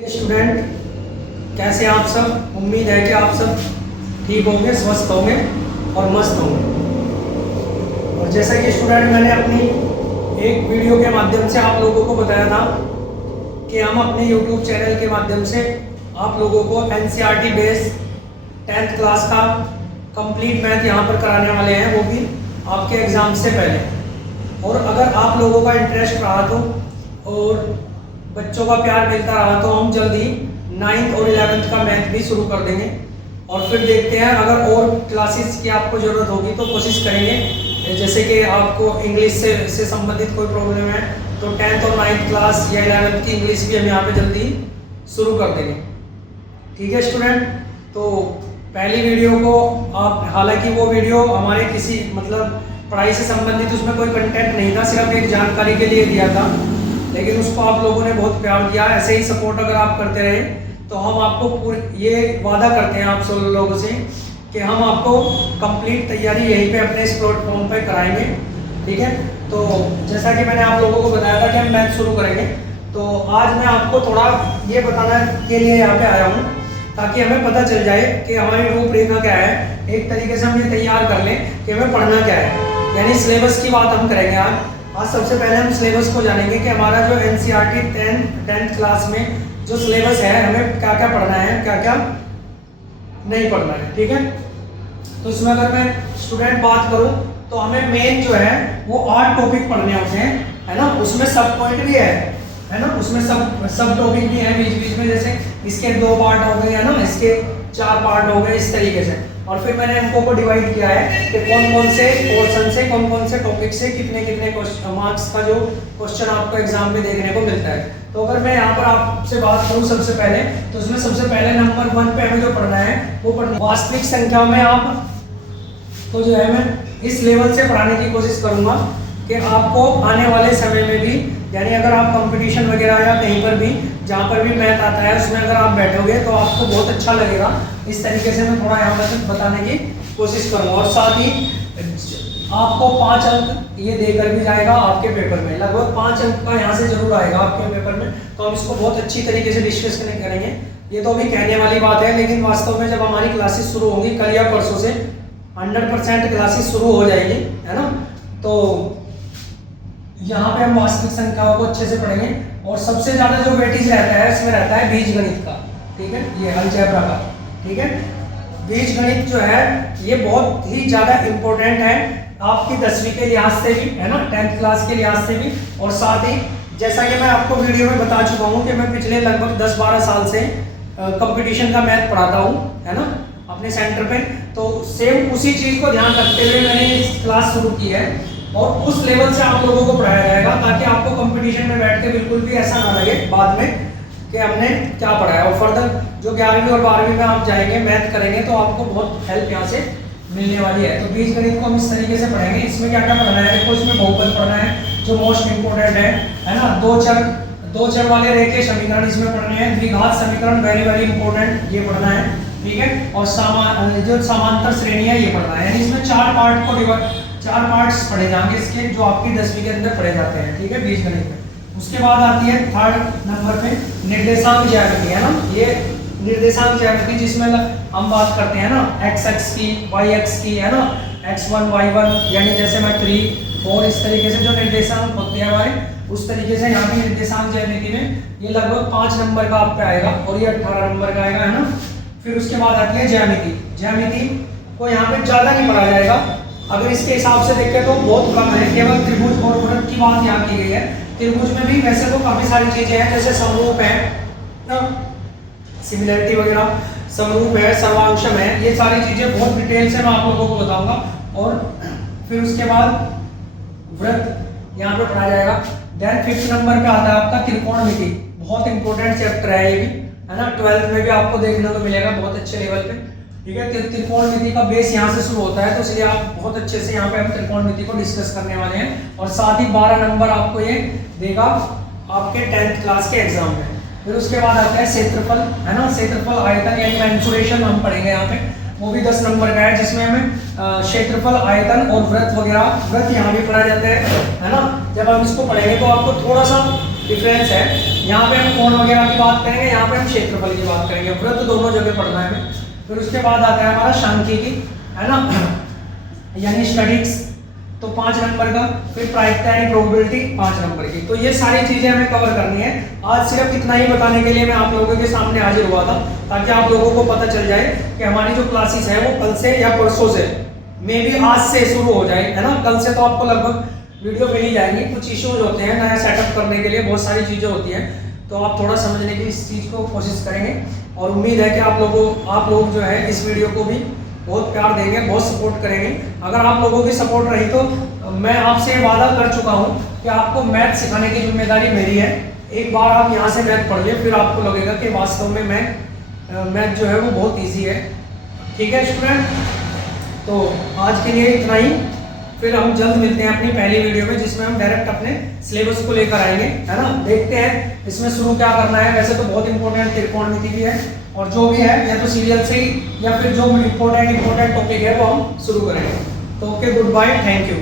Student, कैसे आप सब। उम्मीद है कि आप सब ठीक होंगे, स्वस्थ होंगे और मस्त होंगे। और जैसा कि स्टूडेंट मैंने अपनी एक वीडियो के माध्यम से आप लोगों को बताया था कि हम अपने यूट्यूब चैनल के माध्यम से आप लोगों को एनसीईआरटी बेस 10th क्लास का कंप्लीट मैथ यहाँ पर कराने वाले हैं, वो भी आपके एग्ज़ाम से पहले। और अगर आप लोगों का इंटरेस्ट रहा तो और बच्चों का प्यार मिलता रहा तो हम जल्दी 9th और 11th का मैथ भी शुरू कर देंगे। और फिर देखते हैं, अगर और क्लासेस की आपको ज़रूरत होगी तो कोशिश करेंगे। जैसे कि आपको इंग्लिश से संबंधित कोई प्रॉब्लम है तो 10th और 9th क्लास या 11th की इंग्लिश भी हम यहाँ पे जल्दी शुरू कर देंगे। ठीक है स्टूडेंट, तो पहली वीडियो को आप, हालांकि वो वीडियो हमारे किसी मतलब पढ़ाई से संबंधित उसमें कोई कंटेंट नहीं था, सिर्फ एक जानकारी के लिए दिया था, लेकिन उसको आप लोगों ने बहुत प्यार दिया। ऐसे ही सपोर्ट अगर आप करते रहे तो हम आपको ये वादा करते हैं आप सब लोगों से कि हम आपको कंप्लीट तैयारी यहीं पे अपने इस प्लेटफॉर्म पे कराएंगे। ठीक है, तो जैसा कि मैंने आप लोगों को बताया था कि हम मैथ शुरू करेंगे, तो आज मैं आपको थोड़ा ये बताने के लिए यहाँ पे आया हूँ ताकि हमें पता चल जाए कि हमारी रूपरेखा क्या है। एक तरीके से हम ये तैयार कर लें कि हमें पढ़ना क्या है, यानी सिलेबस की बात हम करेंगे आज सबसे पहले हम सिलेबस को जानेंगे कि हमारा जो एनसीईआरटी 10th क्लास में जो सिलेबस है हमें क्या क्या पढ़ना है, क्या क्या नहीं पढ़ना है। ठीक है, तो इसमें अगर मैं स्टूडेंट बात करूं तो हमें मेन जो है वो 8 टॉपिक पढ़ने होते हैं, है ना। उसमें सब पॉइंट भी है ना, उसमें सब टॉपिक भी है बीच बीच में, जैसे इसके 2 पार्ट हो गए, है ना, इसके 4 पार्ट हो गए, इस तरीके से। और फिर मैंने इनको को डिवाइड किया है कि कौन कौन से पोर्शन से, कौन कौन से टॉपिक से कितने कितने मार्क्स का जो क्वेश्चन आपको एग्जाम में देखने को मिलता है। तो अगर मैं यहाँ पर आपसे बात करूँ सबसे पहले, तो उसमें सबसे पहले नंबर 1 पे हमें जो पढ़ना है वो पढ़ना वास्तविक संख्या में आप, तो जो है मैं इस लेवल से पढ़ाने की कोशिश करूँगा कि आपको आने वाले समय में भी, यानी अगर आप कंपटीशन वगैरह या कहीं पर भी जहाँ पर भी मैथ आता है उसमें अगर आप बैठोगे तो आपको बहुत अच्छा लगेगा। इस तरीके से मैं थोड़ा यहाँ पर बताने की कोशिश करूँगा। और साथ ही आपको 5 अंक ये देकर भी जाएगा आपके पेपर में, लगभग 5 अंक का यहाँ से जरूर आएगा आपके पेपर में। तो हम इसको बहुत अच्छी तरीके से डिस्कस करेंगे। ये तो अभी कहने वाली बात है, लेकिन वास्तव में जब हमारी क्लासेस शुरू होंगी कल या परसों से 100% क्लासेस शुरू हो जाएगी, है ना, तो यहाँ पे हम वास्तविक संख्याओं को अच्छे से पढ़ेंगे। और सबसे ज्यादा जो वेटेज रहता है इसमें रहता है बीजगणित का। ठीक है, ये अलजेब्रा का। ठीक है, बीजगणित जो है ये बहुत ही ज्यादा इंपॉर्टेंट है आपकी 10वीं के लिहाज से भी, है ना, 10th क्लास के लिहाज से भी। और साथ ही जैसा कि मैं आपको वीडियो में बता चुका हूँ कि मैं पिछले लगभग 10-12 साल से कंपटीशन का मैथ पढ़ाता हूँ, है ना, अपने सेंटर पे। तो सेम उसी चीज को ध्यान रखते हुए मैंने इस क्लास शुरू की है और उस लेवल से आप लोगों को पढ़ाया जाएगा ताकि आपको कंपटीशन में बैठ के बिल्कुल भी ऐसा ना लगे बाद में कि हमने क्या पढ़ाया। और फर्दर जो 11वीं और 12वीं में आप जाएंगे मैथ करेंगे तो आपको बहुत हेल्प यहाँ से मिलने वाली है। तो बीजगणित को हम इस तरीके से पढ़ेंगे। इसमें क्या क्या पढ़ना है, देखो इसमें बहुपद पढ़ना है जो मोस्ट इंपोर्टेंट है ना। दो चर वाले रेखीय समीकरण इसमें पढ़ने हैं। द्विघात समीकरण वेरी वेरी इंपॉर्टेंट, ये पढ़ना है। ठीक है, और जो समांतर श्रेणी है ये पढ़ना है। यानी इसमें 4 पार्ट्स पढ़े जाएंगे इसके, जो आपकी 10वीं के अंदर पढ़े जाते हैं। ठीक है, बीजगणित में। उसके बाद आती है 3rd नंबर पे निर्देशांक ज्यामिति, है ना। ये निर्देशांक ज्यामिति जिसमें हम बात करते हैं ना x की, y की, है ना, x1 y1, यानी जैसे मैं 3 4 इस तरीके से जो निर्देशांक होते हैं हमारे, उस तरीके से यहाँ की निर्देशांक ज्यामिति में ये लगभग 5 नंबर का आप पे आएगा और ये 18 नंबर का आएगा, है ना। फिर उसके बाद आती है ज्यामिति। ज्यामिति को यहाँ पे ज्यादा नहीं पढ़ा जाएगा, अगर इसके हिसाब से देखें तो बहुत कम है, केवल त्रिभुज और वृत्त की बात यहाँ की गई है। त्रिभुज में भी वैसे तो काफी सारी चीजें हैं, जैसे समरूप है ना, सिमिलरिटी वगैरह, समरूप है, सर्वांशम है, ये सारी चीजें बहुत डिटेल से मैं आप लोगों को बताऊंगा। और फिर उसके बाद वृत्त यहाँ पे पढ़ा जाएगा। देन 5th नंबर पे आता है आपका त्रिकोणमिति, बहुत इंपॉर्टेंट चैप्टर है ये भी, है ना। 12th में भी आपको देखने को मिलेगा बहुत अच्छे लेवल पे। ठीक है, त्रिकोणमिति का बेस यहाँ से शुरू होता है, तो इसलिए आप बहुत अच्छे से यहाँ पे हम त्रिकोणमिति को डिस्कस करने वाले हैं। और साथ ही 12 नंबर आपको ये देगा आपके 10th क्लास के एग्जाम में। फिर उसके बाद आता है क्षेत्रफल, है ना, क्षेत्रफल आयतन यानी मेंसुरेशन हम पढ़ेंगे यहाँ पे, वो भी 10 नंबर का है, जिसमें हमें क्षेत्रफल आयतन और वृत्त वगैरह, वृत्त यहाँ भी पढ़ा जाता है ना। जब हम इसको पढ़ेंगे तो आपको थोड़ा सा डिफरेंस है, यहाँ पे हम कोण वगैरह की बात करेंगे, यहाँ पे हम क्षेत्रफल की बात करेंगे। वृत्त दोनों जगह पढ़ना है हमें। फिर उसके बाद आता है हमारा सांख्यिकी, है ना, यानी स्टैटिक्स, तो 5 नंबर का। फिर प्रायिकता यानी प्रोबेबिलिटी 5 नंबर की। तो ये सारी चीजें हमें कवर करनी है। आज सिर्फ इतना ही बताने के लिए मैं आप लोगों के सामने हाजिर हुआ था, ताकि आप लोगों को पता चल जाए कि हमारी जो क्लासेस है वो कल से या परसों से, मे भी आज से शुरू हो जाए, है ना। कल से तो आपको लगभग वीडियो मिल ही जाएंगी। कुछ इश्यूज होते हैं नया सेटअप करने के लिए, बहुत सारी चीजें होती हैं, तो आप थोड़ा समझने की इस चीज को कोशिश करेंगे। और उम्मीद है कि आप लोग जो है इस वीडियो को भी बहुत प्यार देंगे, बहुत सपोर्ट करेंगे। अगर आप लोगों की सपोर्ट रही तो मैं आपसे वादा कर चुका हूं कि आपको मैथ सिखाने की जिम्मेदारी मेरी है। एक बार आप यहां से मैथ पढ़ लिए, फिर आपको लगेगा कि वास्तव में मैथ जो है वो बहुत ईजी है। ठीक है स्टूडेंट, तो आज के लिए इतना ही। फिर हम जल्द मिलते हैं अपनी पहली वीडियो में, जिसमें हम डायरेक्ट अपने सिलेबस को लेकर आएंगे, है ना। देखते हैं इसमें शुरू क्या करना है। वैसे तो बहुत इंपॉर्टेंट त्रिकोणमिति भी है, और जो भी है या तो सीरियल से ही, या फिर जो इंपॉर्टेंट टॉपिक है वो हम शुरू करेंगे। तो okay, good bye, thank you.